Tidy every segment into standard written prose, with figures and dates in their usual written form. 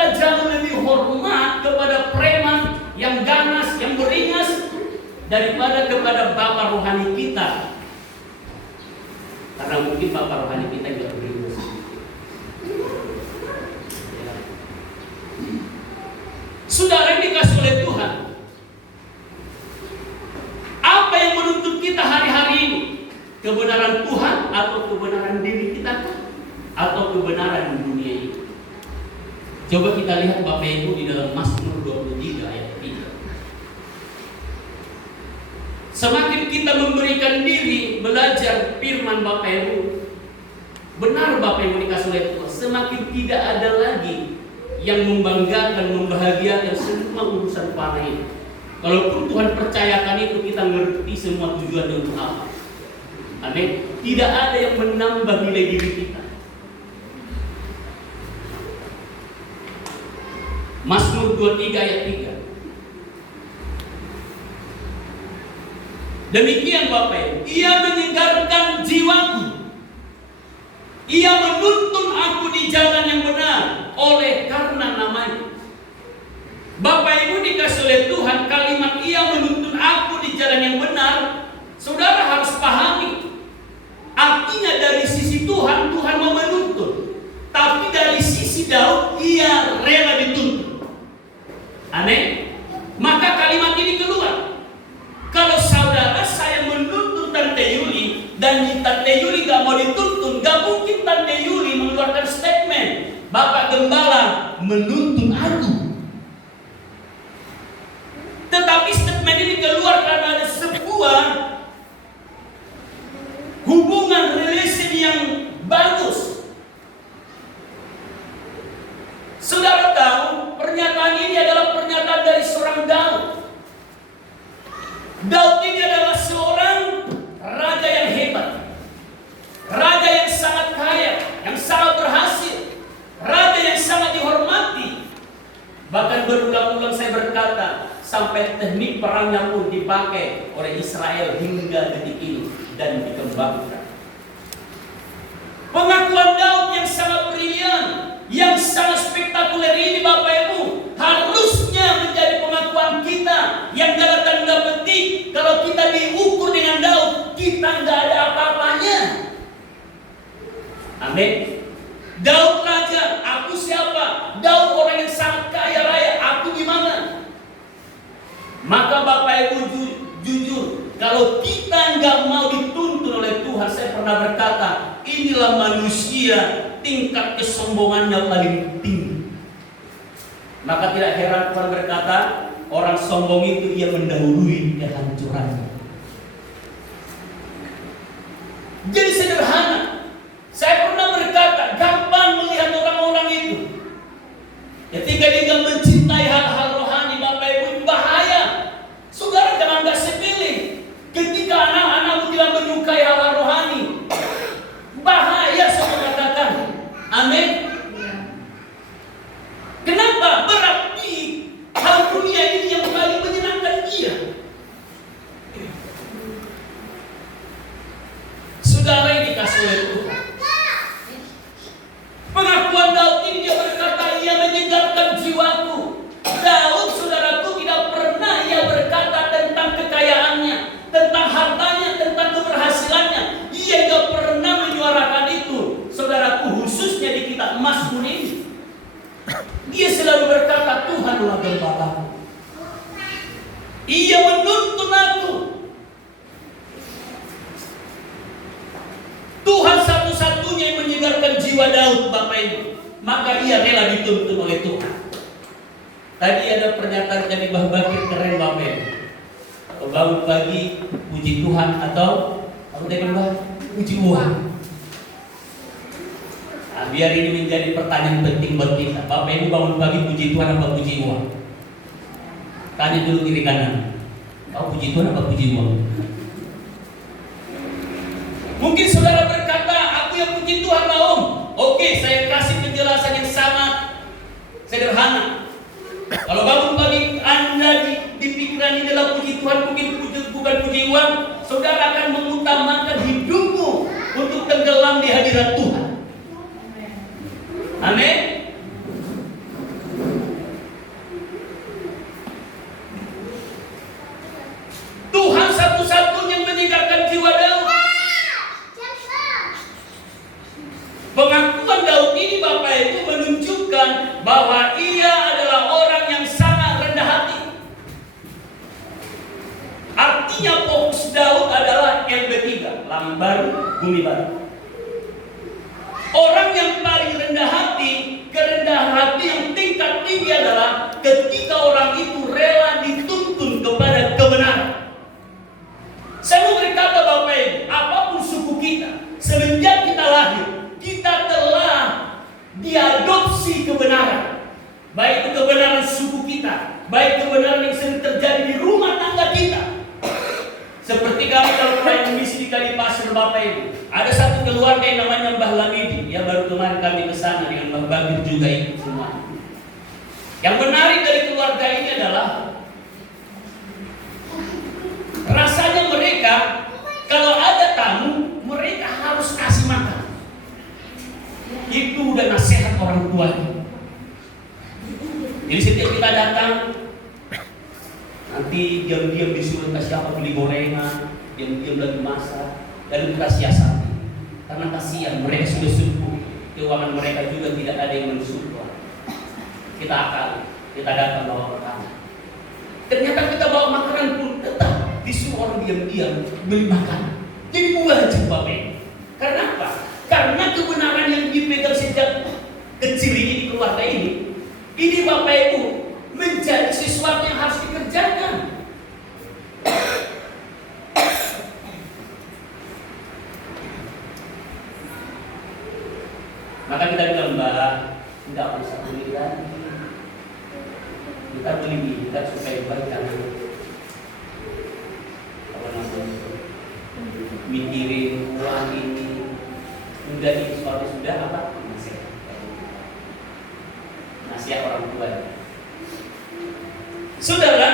kita jauh lebih hormat kepada preman yang ganas, yang beringas, daripada kepada bapak rohani kita. Karena mungkin bapak rohani kita juga beringas. Saudara yang dikasih oleh Tuhan, apa yang menuntut kita hari-hari ini? Kebenaran Tuhan atau kebenaran diri kita? Atau kebenaran dunia ini? Coba kita lihat Bapak Ibu di dalam Mazmur 23 ayat 3. Semakin kita memberikan diri belajar firman Bapak Ibu, benar Bapak Ibu dikasih oleh Tuhan, semakin tidak ada lagi yang membanggakan, membahagiakan semua urusan para ini. Kalaupun Tuhan percayakan itu, kita ngerti semua tujuannya untuk apa. Amin. Tidak ada yang menambah nilai diri kita. Mazmur 23 ayat 3. Demikian Bapak Ibu, Ia menyegarkan jiwaku. Ia menuntun aku di jalan yang benar oleh karena namanya. Bapak Ibu dikasih oleh Tuhan, kalimat Ia menuntun aku di jalan yang benar, saudara harus pahami. Artinya dari sisi Tuhan, Tuhan mau menuntun. Tapi dari sisi Daud, ia rela dituntun. Amin. Maka kalimat ini keluar. Kalau saudara saya menuntun Tante Yuli, dan Tante Yuli gak mau dituntun, gak mungkin Tante Yuli mengeluarkan statement, Bapak Gembala menuntun aku. Tetapi statement ini keluar karena ada sebuah hubungan relation yang bagus. Saudara tahu, pernyataan ini adalah pernyataan dari seorang Daud. Daud ini adalah seorang raja yang hebat, raja yang sangat kaya, yang sangat berhasil, raja yang sangat dihormati. Bahkan berulang-ulang saya berkata, sampai teknik perangnya pun dipakai oleh Israel hingga detik ini dan dikembangkan. Pengakuan Daud yang sangat brilian, yang sangat spektakuler ini Bapak Ibu, harusnya menjadi pengakuan kita yang dalam tanda petik. Kalau kita diukur dengan Daud, kita nggak ada apa-apanya. Amin. Daud raja, aku siapa? Daud orang yang sangat kaya raya, aku gimana? Maka Bapak Ibu jujur, kalau kita nggak mau dituntun oleh Tuhan, saya pernah berkata, inilah manusia tingkat kesombongannya paling tinggi. Maka tidak heran Tuhan berkata, orang sombong itu ia mendahului kehancurannya. Jadi sederhana. Saya pernah berkata, gampang melihat orang-orang itu. Ketika dia mencintai hal-hal rohani, Bapak Ibu, bahaya. Saudara jangan gak sepilih. Ketika anak-anakmu tidak menyukai hal-hal rohani, bahaya saya katakan. Amin. Kenapa? Berarti hal dunia ini yang paling menyenangkan dia. Saudara yang dikasih oleh Tuhan, pengakuan Daud ini dia berkata, ia menyegarkan jiwaku. Daud, saudaraku, tidak pernah ia berkata tentang kekayaannya, tentang hartanya, tentang keberhasilannya. Ia tidak pernah menyuarakan itu, saudaraku, khususnya di kitab Mazmur ini. Dia selalu berkata, Tuhanlah gembalaku. Ia menuntun aku. Tuhan satu-satunya yang menyegarkan jiwa Daud, Bapak Ibu. Maka ia rela dituntun oleh Tuhan. Tadi ada pernyataan dari Mbah Bakir keren Bapak Ibu. Bangun pagi puji Tuhan atau apa tadi Mbah? Puji uang. Nah, biar ini menjadi pertanyaan penting buat kita. Bapak Ibu bangun pagi puji Tuhan apa puji uang? Tanya dulu kiri kanan. Kau puji Tuhan apa puji uang? Mungkin saudara berkata, aku yang puji Tuhan lah Om. Oke, saya kasih penjelasan yang sangat sederhana. Kalau bangun pagi Anda di pikiran ini adalah puji Tuhan, mungkin bukan puji uang, saudara akan mengutamakan hidupmu untuk tenggelam di hadirat Tuhan. Amin. disebutkan bahwa ia adalah orang yang sangat rendah hati. Artinya fokus Daud adalah LB3, langit baru, bumi baru. Orang yang paling rendah hati, kerendahan hati yang tingkat tinggi adalah ketika orang itu rela dituntun kepada kebenaran. Saya mau berkata Bapak Ibu, apapun suku kita, semenjak kita lahir, kita telah diadopsi kebenaran. Baik itu kebenaran suku kita, baik kebenaran yang sering terjadi di rumah tangga kita. Seperti kami kalau pelayan misi di Kalipasir Bapak Ibu, ada satu keluarga yang namanya Mbah Lamidi. Ya baru kemarin kami ke sana dengan Mbah Bagir juga ikut semua. Yang menarik dari keluarga ini adalah rasanya mereka kalau ada tamu mereka harus kasih makan. Itu udah nasihat orang tuanya. Jadi setiap kita datang, nanti diam-diam disuruh kasih apa, beli gorengan, diam-diam lagi masak, lalu kita siasati. Karena kasihan mereka sudah subuh, keuangan mereka juga tidak ada yang mensupport. Kita akan, kita datang bawa makanan. Ternyata kita bawa makanan pun tetap disuruh orang diam-diam beli makanan. Jadi wajib Bapak. Karena apa? Karena kebenaran yang dipegang sejak kecil ini di keluarga ini Bapak Ibu menjadi sesuatu yang harus dikerjakan. Maka kita bilang, Mbak, tidak usah beli lagi. Kita beli kita supaya baik karena apa namanya mikirin uang ini udah ini suatu sudah apa nasihat orang tua. Saudara,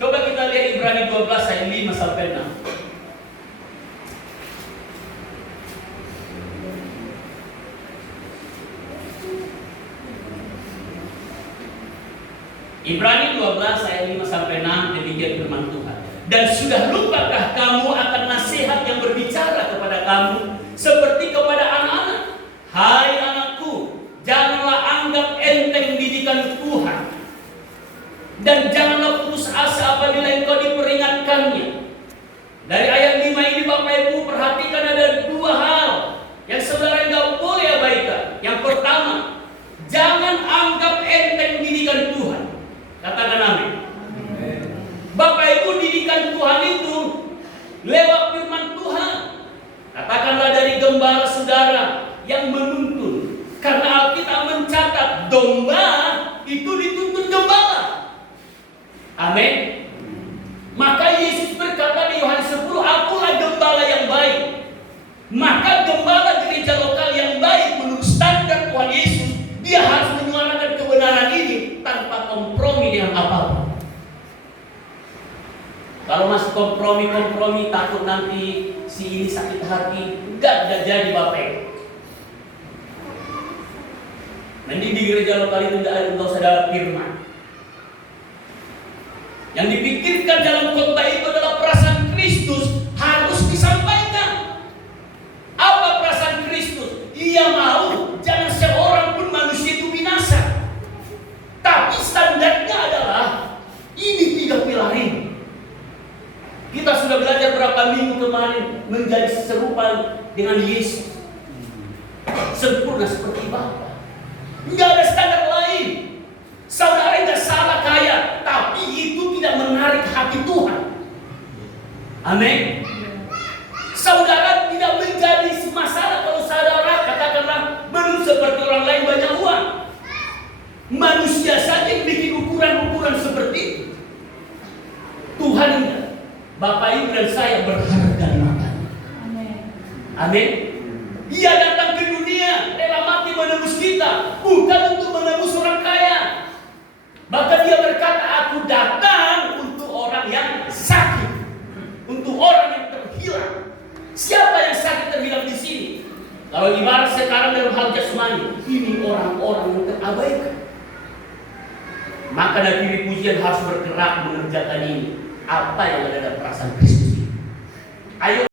coba kita lihat Ibrani 12 ayat 5 sampai 6. Ibrani 12 ayat 5 sampai 6, demikian firman Tuhan. Dan sudah lupakah kamu akan nasihat yang berbicara kepada kamu seperti kepada anak-anak? Hai anakku, janganlah anggap enteng didikan Tuhan, dan janganlah putus asa apabila engkau diperingatkannya. Dari ayat 5 ini Bapak Ibu perhatikan ada dua hal yang saudara enggak boleh abaikan. Yang pertama, jangan anggap enteng didikan Tuhan. Katakan amin. Bapak Ibu, didikan Tuhan itu lewat firman Tuhan. Katakanlah dari gembala saudara yang menuntun. Karena Alkitab mencatat domba itu dituntun gembala. Amin. Maka Yesus berkata di Yohanes 10, akulah gembala yang baik. Maka gembala gereja lokal yang baik menurut standar Tuhan Yesus, dia harus menyuarakan kebenaran ini tanpa kompromi dengan apapun. Kalau masih kompromi, takut nanti si ini sakit hati, enggak jadi Bapak. Nanti di gereja lokal itu enggak usah dalam firman. Yang dipikirkan dalam khotbah itu adalah perasaan Kristus harus disampaikan. Apa perasaan Kristus? Ia mau jangan seorang pun manusia itu binasa. Tapi standarnya adalah ini 3 pilar ini. Kita sudah belajar berapa minggu kemarin menjadi serupa dengan Yesus, sempurna seperti Bapa. Tidak ada standar lain. Saudara tidak salah kaya, tapi itu tidak menarik hati Tuhan. Amin. Saudara tidak menjadi masalah kalau saudara katakanlah belum seperti orang lain banyak uang. Manusia saja yang bikin ukuran-ukuran seperti itu. Tuhan enggak. Bapak Ibu dan saya berharga di matanya. Amin. Dia datang ke dunia rela mati menebus kita, bukan untuk menebus orang kaya. Bahkan dia berkata, aku datang untuk orang yang sakit, untuk orang yang terhilang. Siapa yang sakit terhilang di sini? Kalau ibarat sekarang dalam hal jasmani, ini orang-orang yang terabaikan. Maka dari pujian harus bergerak mengerjakan ini. Apa yang ada dalam perasaan Kristus ini? Ayo